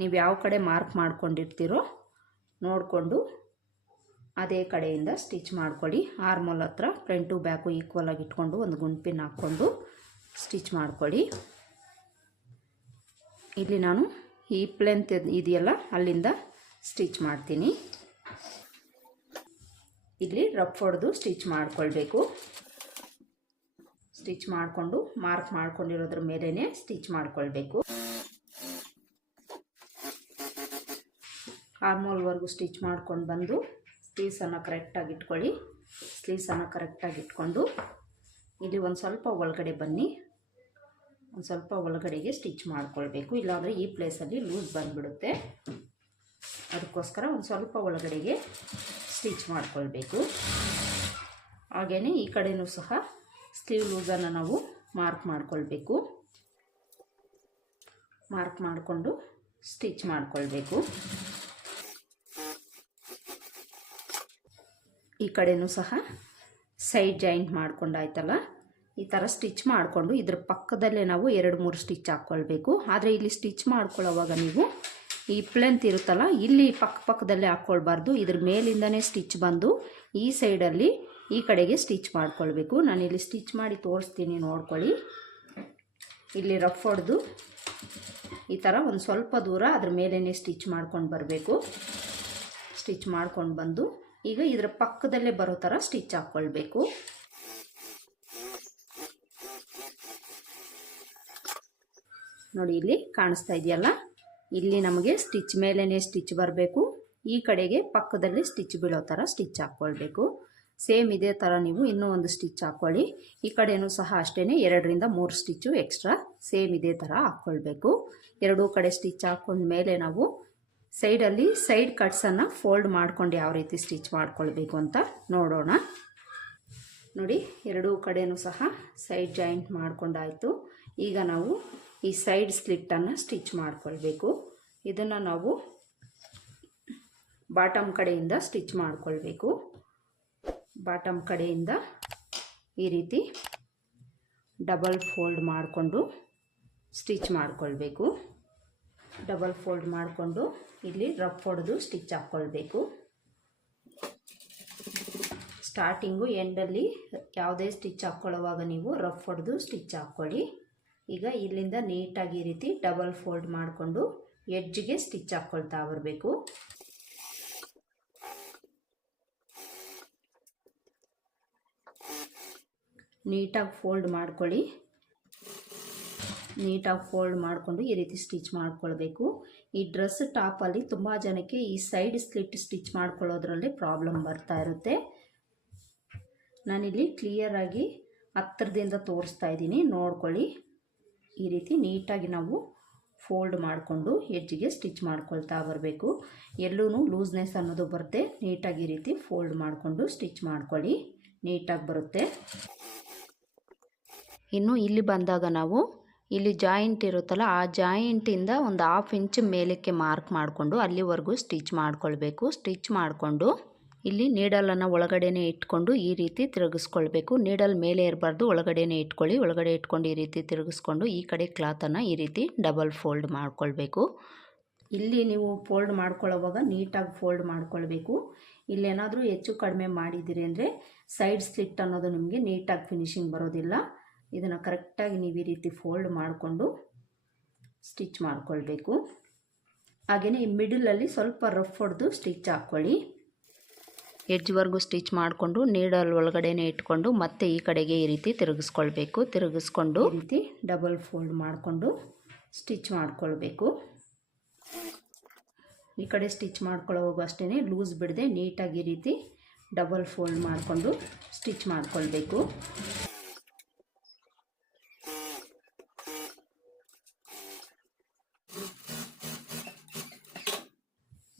ನೀವು ಯಾವ ಕಡೆ ಮಾರ್ಕ್ ಮಾಡ್ಕೊಂಡಿರ್ತೀರೋ ನೋಡಿಕೊಂಡು ಅದೇ ಕಡೆಯಿಂದ ಸ್ಟಿಚ್ ಮಾಡ್ಕೊಳ್ಳಿ. ಆರ್ಮೋಲ್ ಹತ್ರ ಫ್ರಂಟು ಬ್ಯಾಕು ಈಕ್ವಲ್ ಆಗಿ ಇಟ್ಕೊಂಡು ಒಂದು ಗುಂಪಿನ ಹಾಕ್ಕೊಂಡು ಸ್ಟಿಚ್ ಮಾಡ್ಕೊಳ್ಳಿ. ಇಲ್ಲಿ ನಾನು ಈ ಪ್ಲೆಂತ್ ಇದೆಯಲ್ಲ, ಅಲ್ಲಿಂದ ಸ್ಟಿಚ್ ಮಾಡ್ತೀನಿ. ಇಲ್ಲಿ ರಫ್ ಹೊಡೆದು ಸ್ಟಿಚ್ ಮಾಡ್ಕೊಳ್ಬೇಕು. ಸ್ಟಿಚ್ ಮಾಡಿಕೊಂಡು, ಮಾರ್ಕ್ ಮಾಡ್ಕೊಂಡಿರೋದ್ರ ಮೇಲೇ ಸ್ಟಿಚ್ ಮಾಡ್ಕೊಳ್ಬೇಕು. ಆರ್ಮೋಲ್ವರೆಗೂ ಸ್ಟಿಚ್ ಮಾಡ್ಕೊಂಡು ಬಂದು ಸ್ಲೀವ್ಸನ್ನು ಕರೆಕ್ಟಾಗಿ ಇಟ್ಕೊಳ್ಳಿ. ಸ್ಲೀವ್ಸನ್ನು ಕರೆಕ್ಟಾಗಿ ಇಟ್ಕೊಂಡು ಇಲ್ಲಿ ಒಂದು ಸ್ವಲ್ಪ ಒಳಗಡೆ ಬನ್ನಿ. ಒಂದು ಸ್ವಲ್ಪ ಒಳಗಡೆಗೆ ಸ್ಟಿಚ್ ಮಾಡ್ಕೊಳ್ಬೇಕು. ಇಲ್ಲಾಂದರೆ ಈ ಪ್ಲೇಸಲ್ಲಿ ಲೂಸ್ ಬಂದುಬಿಡುತ್ತೆ. ಅದಕ್ಕೋಸ್ಕರ ಒಂದು ಸ್ವಲ್ಪ ಒಳಗಡೆಗೆ ಸ್ಟಿಚ್ ಮಾಡ್ಕೊಳ್ಬೇಕು. ಹಾಗೆಯೇ ಈ ಕಡೆಯೂ ಸಹ ಸ್ಲೀವ್ ಲೂಸನ್ನು ನಾವು ಮಾರ್ಕ್ ಮಾಡ್ಕೊಳ್ಬೇಕು. ಮಾರ್ಕ್ ಮಾಡಿಕೊಂಡು ಸ್ಟಿಚ್ ಮಾಡ್ಕೊಳ್ಬೇಕು. ಈ ಕಡೆನೂ ಸಹ ಸೈಡ್ ಜಾಯಿಂಟ್ ಮಾಡ್ಕೊಂಡಾಯ್ತಲ್ಲ? ಈ ಥರ ಸ್ಟಿಚ್ ಮಾಡಿಕೊಂಡು ಇದ್ರ ಪಕ್ಕದಲ್ಲೇ ನಾವು ಎರಡು, ಮೂರು ಸ್ಟಿಚ್ ಹಾಕ್ಕೊಳ್ಬೇಕು. ಆದರೆ ಇಲ್ಲಿ ಸ್ಟಿಚ್ ಮಾಡ್ಕೊಳ್ಳೋವಾಗ ನೀವು ಈ ಪ್ಲೆಂತ್ ಇರುತ್ತಲ್ಲ, ಇಲ್ಲಿ ಪಕ್ಕ ಪಕ್ಕದಲ್ಲೇ ಹಾಕ್ಕೊಳ್ಬಾರ್ದು. ಇದ್ರ ಮೇಲಿಂದನೇ ಸ್ಟಿಚ್ ಬಂದು ಈ ಸೈಡಲ್ಲಿ ಈ ಕಡೆಗೆ ಸ್ಟಿಚ್ ಮಾಡ್ಕೊಳ್ಬೇಕು. ನಾನಿಲ್ಲಿ ಸ್ಟಿಚ್ ಮಾಡಿ ತೋರಿಸ್ತೀನಿ, ನೋಡ್ಕೊಳ್ಳಿ. ಇಲ್ಲಿ ರಫ್ ಹೊಡೆದು ಈ ಥರ ಒಂದು ಸ್ವಲ್ಪ ದೂರ ಅದ್ರ ಮೇಲೇ ಸ್ಟಿಚ್ ಮಾಡ್ಕೊಂಡು ಬರಬೇಕು. ಸ್ಟಿಚ್ ಮಾಡ್ಕೊಂಡು ಬಂದು ಈಗ ಇದರ ಪಕ್ಕದಲ್ಲೇ ಬರೋ ಥರ ಸ್ಟಿಚ್ ಹಾಕ್ಕೊಳ್ಬೇಕು ನೋಡಿ, ಇಲ್ಲಿ ಕಾಣಿಸ್ತಾ ಇದೆಯಲ್ಲ? ಇಲ್ಲಿ ನಮಗೆ ಸ್ಟಿಚ್ ಮೇಲೇ ಸ್ಟಿಚ್ ಬರಬೇಕು. ಈ ಕಡೆಗೆ ಪಕ್ಕದಲ್ಲಿ ಸ್ಟಿಚ್ ಬೀಳೋ ಥರ ಸ್ಟಿಚ್ ಹಾಕ್ಕೊಳ್ಬೇಕು ಸೇಮ್ ಇದೇ ಥರ ನೀವು ಇನ್ನೂ ಒಂದು ಸ್ಟಿಚ್ ಹಾಕ್ಕೊಳ್ಳಿ ಈ ಕಡೆಯೂ ಸಹ ಅಷ್ಟೇ ಎರಡರಿಂದ ಮೂರು ಸ್ಟಿಚ್ಚು ಎಕ್ಸ್ಟ್ರಾ ಸೇಮ್ ಇದೇ ಥರ ಹಾಕ್ಕೊಳ್ಬೇಕು ಎರಡೂ ಕಡೆ ಸ್ಟಿಚ್ ಹಾಕ್ಕೊಂಡ ಮೇಲೆ ನಾವು ಸೈಡಲ್ಲಿ ಸೈಡ್ ಕಟ್ಸನ್ನು ಫೋಲ್ಡ್ ಮಾಡ್ಕೊಂಡು ಯಾವ ರೀತಿ ಸ್ಟಿಚ್ ಮಾಡ್ಕೊಳ್ಬೇಕು ಅಂತ ನೋಡೋಣ. ನೋಡಿ, ಎರಡೂ ಕಡೆಯೂ ಸಹ ಸೈಡ್ ಜಾಯಿಂಟ್ ಮಾಡ್ಕೊಂಡಾಯಿತು. ಈಗ ನಾವು ಈ ಸೈಡ್ ಸ್ಲಿಟ್ಟನ್ನು ಸ್ಟಿಚ್ ಮಾಡ್ಕೊಳ್ಬೇಕು. ಇದನ್ನು ನಾವು ಬಾಟಮ್ ಕಡೆಯಿಂದ ಸ್ಟಿಚ್ ಮಾಡಿಕೊಳ್ಬೇಕು. ಬಾಟಮ್ ಕಡೆಯಿಂದ ಈ ರೀತಿ ಡಬಲ್ ಫೋಲ್ಡ್ ಮಾಡಿಕೊಂಡು ಸ್ಟಿಚ್ ಮಾಡಿಕೊಳ್ಬೇಕು. ಡಬಲ್ ಫೋಲ್ಡ್ ಮಾಡಿಕೊಂಡು ಇಲ್ಲಿ ರಫ್ ಹೊಡೆದು ಸ್ಟಿಚ್ ಹಾಕ್ಕೊಳ್ಬೇಕು ಸ್ಟಾರ್ಟಿಂಗು ಎಂಡಲ್ಲಿ ಯಾವುದೇ ಸ್ಟಿಚ್ ಹಾಕ್ಕೊಳ್ಳೋವಾಗ ನೀವು ರಫ್ ಹೊಡೆದು ಸ್ಟಿಚ್ ಹಾಕ್ಕೊಳ್ಳಿ ಈಗ ಇಲ್ಲಿಂದ ನೀಟಾಗಿ ಈ ರೀತಿ ಡಬಲ್ ಫೋಲ್ಡ್ ಮಾಡಿಕೊಂಡು ಎಡ್ಜ್ಗೆ ಸ್ಟಿಚ್ ಹಾಕ್ಕೊಳ್ತಾ ಬರಬೇಕು. ನೀಟಾಗಿ ಫೋಲ್ಡ್ ಮಾಡ್ಕೊಳ್ಳಿ. ನೀಟಾಗಿ ಫೋಲ್ಡ್ ಮಾಡಿಕೊಂಡು ಈ ರೀತಿ ಸ್ಟಿಚ್ ಮಾಡ್ಕೊಳ್ಬೇಕು. ಈ ಡ್ರೆಸ್ ಟಾಪಲ್ಲಿ ತುಂಬ ಜನಕ್ಕೆ ಈ ಸೈಡ್ ಸ್ಲಿಟ್ ಸ್ಟಿಚ್ ಮಾಡ್ಕೊಳ್ಳೋದ್ರಲ್ಲಿ ಪ್ರಾಬ್ಲಮ್ ಬರ್ತಾ ಇರುತ್ತೆ. ನಾನಿಲ್ಲಿ ಕ್ಲಿಯರಾಗಿ ಹತ್ತಿರದಿಂದ ತೋರಿಸ್ತಾ ಇದ್ದೀನಿ. ನೋಡ್ಕೊಳ್ಳಿ. ಈ ರೀತಿ ನೀಟಾಗಿ ನಾವು ಫೋಲ್ಡ್ ಮಾಡಿಕೊಂಡು ಹೆಜ್ಜಿಗೆ ಸ್ಟಿಚ್ ಮಾಡ್ಕೊಳ್ತಾ ಬರಬೇಕು. ಎಲ್ಲೂ ಲೂಸ್ನೆಸ್ ಅನ್ನೋದು ಬರುತ್ತೆ. ನೀಟಾಗಿ ಈ ರೀತಿ ಫೋಲ್ಡ್ ಮಾಡಿಕೊಂಡು ಸ್ಟಿಚ್ ಮಾಡ್ಕೊಳ್ಳಿ. ನೀಟಾಗಿ ಬರುತ್ತೆ. ಇನ್ನು ಇಲ್ಲಿ ಬಂದಾಗ ನಾವು ಇಲ್ಲಿ ಜಾಯಿಂಟ್ ಇರುತ್ತಲ್ಲ, ಆ ಜಾಯಿಂಟಿಂದ ಒಂದು ಹಾಫ್ ಇಂಚ್ ಮೇಲಕ್ಕೆ ಮಾರ್ಕ್ ಮಾಡಿಕೊಂಡು ಅಲ್ಲಿವರೆಗೂ ಸ್ಟಿಚ್ ಮಾಡಿಕೊಳ್ಬೇಕು. ಸ್ಟಿಚ್ ಮಾಡಿಕೊಂಡು ಇಲ್ಲಿ ನೀಡಲನ್ನು ಒಳಗಡೆನೇ ಇಟ್ಕೊಂಡು ಈ ರೀತಿ ತಿರುಗಿಸ್ಕೊಳ್ಬೇಕು. ನೀಡಲ್ ಮೇಲೆ ಇರಬಾರ್ದು, ಒಳಗಡೆನೇ ಇಟ್ಕೊಳ್ಳಿ. ಒಳಗಡೆ ಇಟ್ಕೊಂಡು ಈ ರೀತಿ ತಿರುಗಿಸ್ಕೊಂಡು ಈ ಕಡೆ ಕ್ಲಾತನ್ನು ಈ ರೀತಿ ಡಬಲ್ ಫೋಲ್ಡ್ ಮಾಡ್ಕೊಳ್ಬೇಕು. ಇಲ್ಲಿ ನೀವು ಫೋಲ್ಡ್ ಮಾಡ್ಕೊಳ್ಳೋವಾಗ ನೀಟಾಗಿ ಫೋಲ್ಡ್ ಮಾಡ್ಕೊಳ್ಬೇಕು. ಇಲ್ಲೇನಾದರೂ ಹೆಚ್ಚು ಕಡಿಮೆ ಮಾಡಿದ್ದೀರಿ ಅಂದರೆ ಸೈಡ್ ಸ್ಲಿಟ್ ಅನ್ನೋದು ನಿಮಗೆ ನೀಟಾಗಿ ಫಿನಿಶಿಂಗ್ ಬರೋದಿಲ್ಲ. ಇದನ್ನು ಕರೆಕ್ಟಾಗಿ ನೀವು ಈ ರೀತಿ ಫೋಲ್ಡ್ ಮಾಡಿಕೊಂಡು ಸ್ಟಿಚ್ ಮಾಡಿಕೊಳ್ಬೇಕು. ಹಾಗೆಯೇ ಈ ಮಿಡಲಲ್ಲಿ ಸ್ವಲ್ಪ ರಫ್ ಹೊಡೆದು ಸ್ಟಿಚ್ ಹಾಕ್ಕೊಳ್ಳಿ. ಎಡ್ಜ್ವರೆಗೂ ಸ್ಟಿಚ್ ಮಾಡಿಕೊಂಡು ನೀಡಲ್ ಒಳಗಡೆನೇ ಇಟ್ಕೊಂಡು ಮತ್ತೆ ಈ ಕಡೆಗೆ ಈ ರೀತಿ ತಿರುಗಿಸ್ಕೊಳ್ಬೇಕು. ತಿರುಗಿಸ್ಕೊಂಡು ಈ ರೀತಿ ಡಬಲ್ ಫೋಲ್ಡ್ ಮಾಡಿಕೊಂಡು ಸ್ಟಿಚ್ ಮಾಡಿಕೊಳ್ಬೇಕು. ಈ ಕಡೆ ಸ್ಟಿಚ್ ಮಾಡ್ಕೊಳ್ಳೋ ಅಷ್ಟೇ ಲೂಸ್ ಬಿಡದೆ ನೀಟಾಗಿ ಈ ರೀತಿ ಡಬಲ್ ಫೋಲ್ಡ್ ಮಾಡಿಕೊಂಡು ಸ್ಟಿಚ್ ಮಾಡ್ಕೊಳ್ಬೇಕು.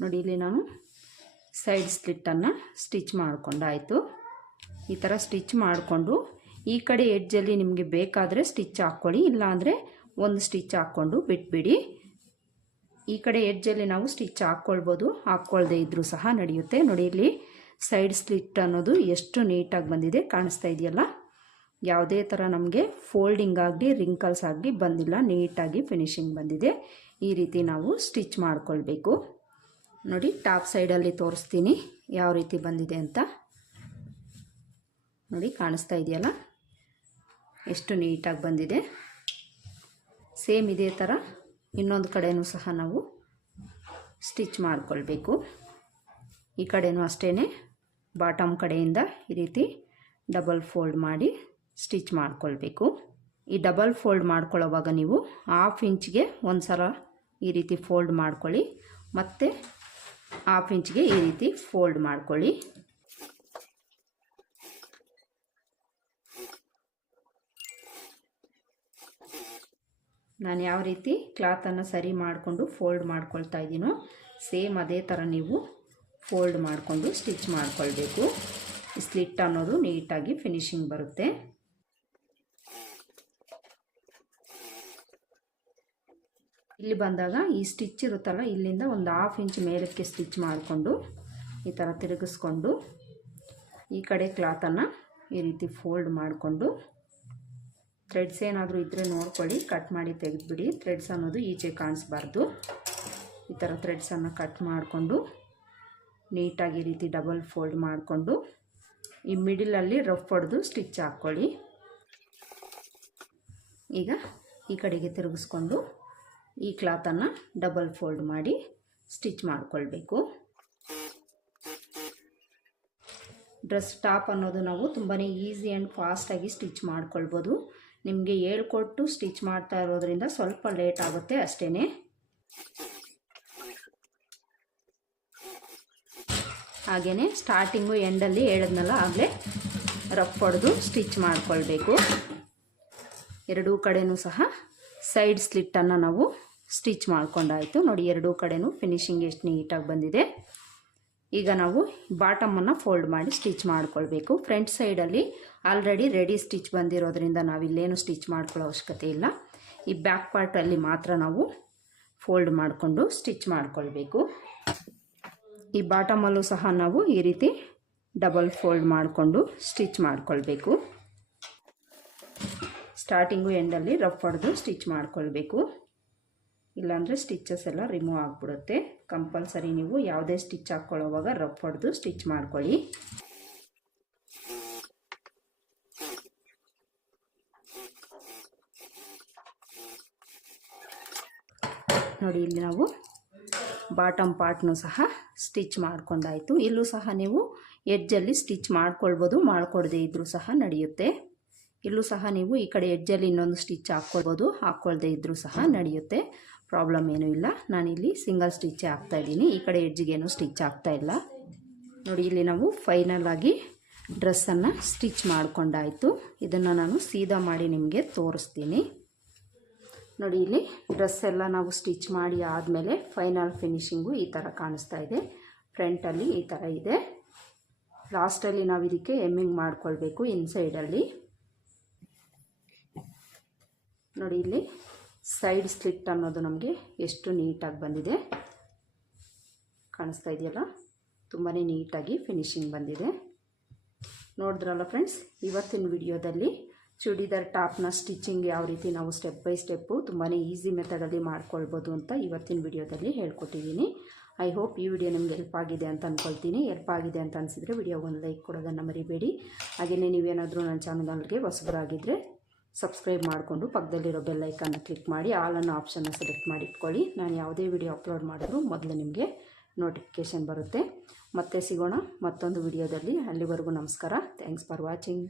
ನೋಡಿ, ಇಲ್ಲಿ ನಾನು ಸೈಡ್ ಸ್ಲಿಟ್ಟನ್ನು ಸ್ಟಿಚ್ ಮಾಡಿಕೊಂಡಾಯಿತು. ಈ ಥರ ಸ್ಟಿಚ್ ಮಾಡಿಕೊಂಡು ಈ ಕಡೆ ಎಡ್ಜಲ್ಲಿ ನಿಮಗೆ ಬೇಕಾದರೆ ಸ್ಟಿಚ್ ಹಾಕ್ಕೊಳ್ಳಿ, ಇಲ್ಲಾಂದರೆ ಒಂದು ಸ್ಟಿಚ್ ಹಾಕ್ಕೊಂಡು ಬಿಟ್ಬಿಡಿ. ಈ ಕಡೆ ಎಡ್ಜಲ್ಲಿ ನಾವು ಸ್ಟಿಚ್ ಹಾಕ್ಕೊಳ್ಬೋದು, ಹಾಕ್ಕೊಳ್ದೇ ಇದ್ದರೂ ಸಹ ನಡೆಯುತ್ತೆ. ನೋಡಿ, ಇಲ್ಲಿ ಸೈಡ್ ಸ್ಲಿಟ್ ಅನ್ನೋದು ಎಷ್ಟು ನೀಟಾಗಿ ಬಂದಿದೆ, ಕಾಣಿಸ್ತಾ ಇದೆಯಲ್ಲ? ಯಾವುದೇ ಥರ ನಮಗೆ ಫೋಲ್ಡಿಂಗ್ ಆಗಲಿ ರಿಂಕಲ್ಸ್ ಆಗಲಿ ಬಂದಿಲ್ಲ, ನೀಟಾಗಿ ಫಿನಿಶಿಂಗ್ ಬಂದಿದೆ. ಈ ರೀತಿ ನಾವು ಸ್ಟಿಚ್ ಮಾಡ್ಕೊಳ್ಬೇಕು. ನೋಡಿ, ಟಾಪ್ ಸೈಡಲ್ಲಿ ತೋರಿಸ್ತೀನಿ ಯಾವ ರೀತಿ ಬಂದಿದೆ ಅಂತ. ನೋಡಿ, ಕಾಣಿಸ್ತಾ ಇದೆಯಲ್ಲ? ಎಷ್ಟು ನೀಟಾಗಿ ಬಂದಿದೆ. ಸೇಮ್ ಇದೇ ಥರ ಇನ್ನೊಂದು ಕಡೆಯೂ ಸಹ ನಾವು ಸ್ಟಿಚ್ ಮಾಡಿಕೊಳ್ಬೇಕು. ಈ ಕಡೆಯೂ ಅಷ್ಟೇ ಬಾಟಮ್ ಕಡೆಯಿಂದ ಈ ರೀತಿ ಡಬಲ್ ಫೋಲ್ಡ್ ಮಾಡಿ ಸ್ಟಿಚ್ ಮಾಡಿಕೊಳ್ಬೇಕು. ಈ ಡಬಲ್ ಫೋಲ್ಡ್ ಮಾಡ್ಕೊಳ್ಳೋವಾಗ ನೀವು ಹಾಫ್ ಇಂಚ್ಗೆ ಒಂದು ಸಲ ಈ ರೀತಿ ಫೋಲ್ಡ್ ಮಾಡ್ಕೊಳ್ಳಿ. ಮತ್ತು ಹಾಫ್ ಇಂಚ್ಗೆ ಈ ರೀತಿ ಫೋಲ್ಡ್ ಮಾಡ್ಕೊಳ್ಳಿ. ನಾನು ಯಾವ ರೀತಿ ಕ್ಲಾತನ್ನು ಸರಿ ಮಾಡಿಕೊಂಡು ಫೋಲ್ಡ್ ಮಾಡ್ಕೊಳ್ತಾ ಇದ್ದೀನೋ ಸೇಮ್ ಅದೇ ಥರ ನೀವು ಫೋಲ್ಡ್ ಮಾಡಿಕೊಂಡು ಸ್ಟಿಚ್ ಮಾಡಿಕೊಳ್ಬೇಕು. ಸ್ಲಿಟ್ ಅನ್ನೋದು ನೀಟಾಗಿ ಫಿನಿಶಿಂಗ್ ಬರುತ್ತೆ. ಇಲ್ಲಿ ಬಂದಾಗ ಈ ಸ್ಟಿಚ್ ಇರುತ್ತಲ್ಲ, ಇಲ್ಲಿಂದ ಒಂದು ಹಾಫ್ ಇಂಚ್ ಮೇಲಕ್ಕೆ ಸ್ಟಿಚ್ ಮಾಡಿಕೊಂಡು ಈ ಥರ ತಿರುಗಿಸ್ಕೊಂಡು ಈ ಕಡೆ ಕ್ಲಾತನ್ನು ಈ ರೀತಿ ಫೋಲ್ಡ್ ಮಾಡಿಕೊಂಡು ಥ್ರೆಡ್ಸ್ ಏನಾದರೂ ಇದ್ದರೆ ನೋಡ್ಕೊಳ್ಳಿ ಕಟ್ ಮಾಡಿ ತೆಗೆದುಬಿಡಿ. ಥ್ರೆಡ್ಸ್ ಅನ್ನೋದು ಈಚೆ ಕಾಣಿಸ್ಬಾರ್ದು. ಈ ಥರ ಥ್ರೆಡ್ಸನ್ನು ಕಟ್ ಮಾಡಿಕೊಂಡು ನೀಟಾಗಿ ಈ ರೀತಿ ಡಬಲ್ ಫೋಲ್ಡ್ ಮಾಡಿಕೊಂಡು ಈ ಮಿಡಿಲಲ್ಲಿ ರಫ್ ಹೊಡೆದು ಸ್ಟಿಚ್ ಹಾಕ್ಕೊಳ್ಳಿ. ಈಗ ಈ ಕಡೆಗೆ ತಿರುಗಿಸ್ಕೊಂಡು ಈ ಕ್ಲಾತನ್ನು ಡಬಲ್ ಫೋಲ್ಡ್ ಮಾಡಿ ಸ್ಟಿಚ್ ಮಾಡಿಕೊಳ್ಬೇಕು. ಡ್ರೆಸ್ ಟಾಪ್ ಅನ್ನೋದು ನಾವು ತುಂಬಾ ಈಸಿ ಆ್ಯಂಡ್ ಫಾಸ್ಟಾಗಿ ಸ್ಟಿಚ್ ಮಾಡ್ಕೊಳ್ಬೋದು. ನಿಮಗೆ ಹೇಳ್ಕೊಟ್ಟು ಸ್ಟಿಚ್ ಮಾಡ್ತಾ ಇರೋದ್ರಿಂದ ಸ್ವಲ್ಪ ಲೇಟ್ ಆಗುತ್ತೆ ಅಷ್ಟೇ ಹಾಗೆಯೇ ಸ್ಟಾರ್ಟಿಂಗು ಎಂಡಲ್ಲಿ ಹೇಳಿದ್ನಲ್ಲ ಆಗಲೇ ರಫ್ ಹೊಡೆದು ಸ್ಟಿಚ್ ಮಾಡಿಕೊಳ್ಬೇಕು. ಎರಡೂ ಕಡೆಯೂ ಸಹ ಸೈಡ್ ಸ್ಲಿಟ್ಟನ್ನು ನಾವು ಸ್ಟಿಚ್ ಮಾಡ್ಕೊಂಡಾಯಿತು. ನೋಡಿ, ಎರಡೂ ಕಡೆನೂ ಫಿನಿಶಿಂಗ್ ಎಷ್ಟು ನೀಟಾಗಿ ಬಂದಿದೆ. ಈಗ ನಾವು ಬಾಟಮನ್ನು ಫೋಲ್ಡ್ ಮಾಡಿ ಸ್ಟಿಚ್ ಮಾಡ್ಕೊಳ್ಬೇಕು. ಫ್ರಂಟ್ ಸೈಡಲ್ಲಿ ಆಲ್ರೆಡಿ ರೆಡಿ ಸ್ಟಿಚ್ ಬಂದಿರೋದ್ರಿಂದ ನಾವಿಲ್ಲೇನು ಸ್ಟಿಚ್ ಮಾಡ್ಕೊಳ್ಳೋ ಅವಶ್ಯಕತೆ ಇಲ್ಲ. ಈ ಬ್ಯಾಕ್ ಪಾರ್ಟಲ್ಲಿ ಮಾತ್ರ ನಾವು ಫೋಲ್ಡ್ ಮಾಡಿಕೊಂಡು ಸ್ಟಿಚ್ ಮಾಡ್ಕೊಳ್ಬೇಕು. ಈ ಬಾಟಮಲ್ಲೂ ಸಹ ನಾವು ಈ ರೀತಿ ಡಬಲ್ ಫೋಲ್ಡ್ ಮಾಡಿಕೊಂಡು ಸ್ಟಿಚ್ ಮಾಡ್ಕೊಳ್ಬೇಕು. ಸ್ಟಾರ್ಟಿಂಗು ಎಂಡಲ್ಲಿ ರಫ್ ಹೊಡೆದು ಸ್ಟಿಚ್ ಮಾಡ್ಕೊಳ್ಬೇಕು. ಇಲ್ಲಾಂದರೆ ಸ್ಟಿಚಸ್ ಎಲ್ಲ ರಿಮೂವ್ ಆಗಿಬಿಡುತ್ತೆ. ಕಂಪಲ್ಸರಿ ನೀವು ಯಾವುದೇ ಸ್ಟಿಚ್ ಹಾಕ್ಕೊಳ್ಳೋವಾಗ ರಫ್ ಹೊಡೆದು ಸ್ಟಿಚ್ ಮಾಡ್ಕೊಳ್ಳಿ. ನೋಡಿ, ಇಲ್ಲಿ ನಾವು ಬಾಟಮ್ ಪಾರ್ಟ್ನು ಸಹ ಸ್ಟಿಚ್ ಮಾಡ್ಕೊಂಡಾಯಿತು. ಇಲ್ಲೂ ಸಹ ನೀವು ಎಡ್ಜಲ್ಲಿ ಸ್ಟಿಚ್ ಮಾಡ್ಕೊಳ್ಬೋದು, ಮಾಡ್ಕೊಡದೇ ಇದ್ದರೂ ಸಹ ನಡೆಯುತ್ತೆ. ಇಲ್ಲೂ ಸಹ ನೀವು ಈ ಕಡೆ ಎಡ್ಜಲ್ಲಿ ಇನ್ನೊಂದು ಸ್ಟಿಚ್ ಹಾಕ್ಕೊಳ್ಬೋದು. ಹಾಕ್ಕೊಳ್ದೇ ಇದ್ದರೂ ಸಹ ನಡೆಯುತ್ತೆ. ಪ್ರಾಬ್ಲಮ್ ಏನೂ ಇಲ್ಲ. ನಾನಿಲ್ಲಿ ಸಿಂಗಲ್ ಸ್ಟಿಚ್ಚೇ ಹಾಕ್ತಾಯಿದ್ದೀನಿ ಈ ಕಡೆ ಎಡ್ಜಿಗೇನು ಸ್ಟಿಚ್ ಆಗ್ತಾ ಇಲ್ಲ. ನೋಡಿ, ಇಲ್ಲಿ ನಾವು ಫೈನಲ್ ಆಗಿ ಡ್ರೆಸ್ಸನ್ನು ಸ್ಟಿಚ್ ಮಾಡಿಕೊಂಡಾಯಿತು. ಇದನ್ನು ನಾನು ಸೀದಾ ಮಾಡಿ ನಿಮಗೆ ತೋರಿಸ್ತೀನಿ. ನೋಡಿ, ಇಲ್ಲಿ ಡ್ರೆಸ್ ಎಲ್ಲ ನಾವು ಸ್ಟಿಚ್ ಮಾಡಿ ಆದಮೇಲೆ ಫೈನಲ್ ಫಿನಿಶಿಂಗು ಈ ಥರ ಕಾಣಿಸ್ತಾ ಇದೆ. ಫ್ರಂಟಲ್ಲಿ ಈ ಥರ ಇದೆ. ಲಾಸ್ಟಲ್ಲಿ ನಾವು ಇದಕ್ಕೆ ಎಮ್ಮಿಂಗ್ ಮಾಡ್ಕೊಳ್ಬೇಕು ಇನ್ಸೈಡಲ್ಲಿ ನೋಡಿ ಇಲ್ಲಿ ಸೈಡ್ ಸ್ಲಿಟ್ ಅನ್ನೋದು ನಮಗೆ ಎಷ್ಟು ನೀಟಾಗಿ ಬಂದಿದೆ. ಕಾಣಿಸ್ತಾ ಇದೆಯಲ್ಲ? ತುಂಬಾ ನೀಟಾಗಿ ಫಿನಿಶಿಂಗ್ ಬಂದಿದೆ. ನೋಡಿದ್ರಲ್ಲ ಫ್ರೆಂಡ್ಸ್, ಇವತ್ತಿನ ವಿಡಿಯೋದಲ್ಲಿ ಚೂಡಿದಾರ್ ಟಾಪ್ನ ಸ್ಟಿಚಿಂಗ್ ಯಾವ ರೀತಿ ನಾವು ಸ್ಟೆಪ್ ಬೈ ಸ್ಟೆಪ್ಪು ತುಂಬಾ ಈಸಿ ಮೆಥಡಲ್ಲಿ ಮಾಡ್ಕೊಳ್ಬೋದು ಅಂತ ಇವತ್ತಿನ ವಿಡಿಯೋದಲ್ಲಿ ಹೇಳ್ಕೊಟ್ಟಿದ್ದೀನಿ. ಐ ಹೋಪ್ ಈ ವಿಡಿಯೋ ನಿಮ್ಗೆ ಹೆಲ್ಪ್ ಆಗಿದೆ ಅಂತ ಅಂದ್ಕೊಳ್ತೀನಿ ಹೆಲ್ಪ್ ಆಗಿದೆ ಅಂತ ಅನಿಸಿದರೆ ವಿಡಿಯೋಗೆ ಒಂದು ಲೈಕ್ ಕೊಡೋದನ್ನು ಮರಿಬೇಡಿ. ಹಾಗೆಯೇ ನೀವೇನಾದರೂ ನನ್ನ ಚಾನಲ್ಗೆ ಹೊಸಬರಾಗಿದ್ದರೆ ಸಬ್ಸ್ಕ್ರೈಬ್ ಮಾಡಿಕೊಂಡು ಪಕ್ಕದಲ್ಲಿರೋ ಬೆಲ್ ಐಕನ್ನ ಕ್ಲಿಕ್ ಮಾಡಿ ಆಲ್ ಅನ್ನೋ ಆಪ್ಷನ್ನ ಸೆಲೆಕ್ಟ್ ಮಾಡಿ ಇಟ್ಕೊಳ್ಳಿ. ನಾನು ಯಾವುದೇ ವಿಡಿಯೋ ಅಪ್ಲೋಡ್ ಮಾಡಿದ್ರು ಮೊದಲು ನಿಮಗೆ ನೋಟಿಫಿಕೇಷನ್ ಬರುತ್ತೆ. ಮತ್ತೆ ಸಿಗೋಣ ಮತ್ತೊಂದು ವಿಡಿಯೋದಲ್ಲಿ ಅಲ್ಲಿವರೆಗೂ ನಮಸ್ಕಾರ. Thanks for watching